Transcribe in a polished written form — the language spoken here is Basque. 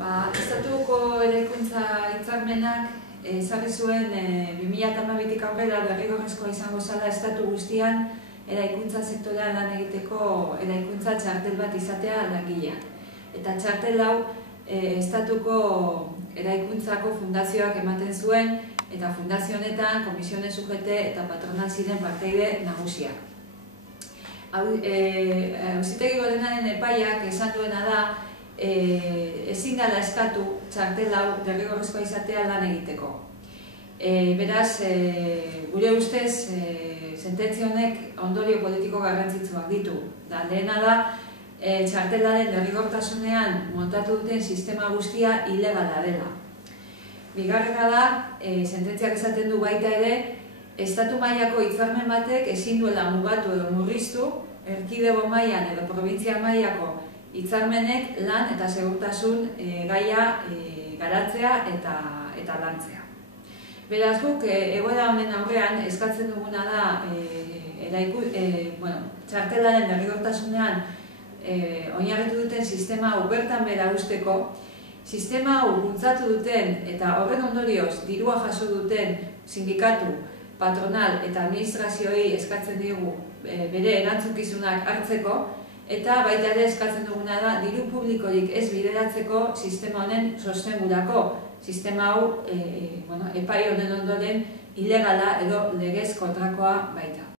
Estatuko eraikuntza hitzarmenak ezarri zuen 2012tik aurrera derrigorrezkoa izango zela estatu guztian eraikuntza sektorean lan egiteko eraikuntza txartel bat izatea langileak. Eta txartel hau estatuko eraikuntzako fundazioak ematen zuen eta fundazio honetan komisione sujete eta patronal ziren parteide nagusiak. Auzitegi Gorenaren epaiak esan duena da ezin dela eskatu txartel hau derrigorrezkoa izatea lan egiteko. Beraz, gure ustez, sententzia honek ondorio politiko garrantzitsuak ditu. Lehena da, txartelaren derrigortasunean montatu duten sistema guztia ilegala dela. Bigarrena da, sententziak esaten du baita ere, estatu mailako hitzarmen batek ezin duela mugatu edo murriztu, erkidego mailan edo probintzia mailako hitzarmenek lan eta segurtasun gaia garatzea eta lantzea. Beraz guk egoera honen aurrean eskatzen duguna da txartelaren derrigortasunean oinarritu duten sistema hau bertan behera uzteko, sistema hau bultzatu duten eta horren ondorioz dirua jaso duten sindikatu, patronal eta administrazioei eskatzen digu bere erantzukizunak hartzeko, eta baita ere eskatzen duguna da diru publikorik ez bideratzeko sistema honen sostengurako. Sistema hau epai honen ondoren ilegala edo legez kontrakoa baita.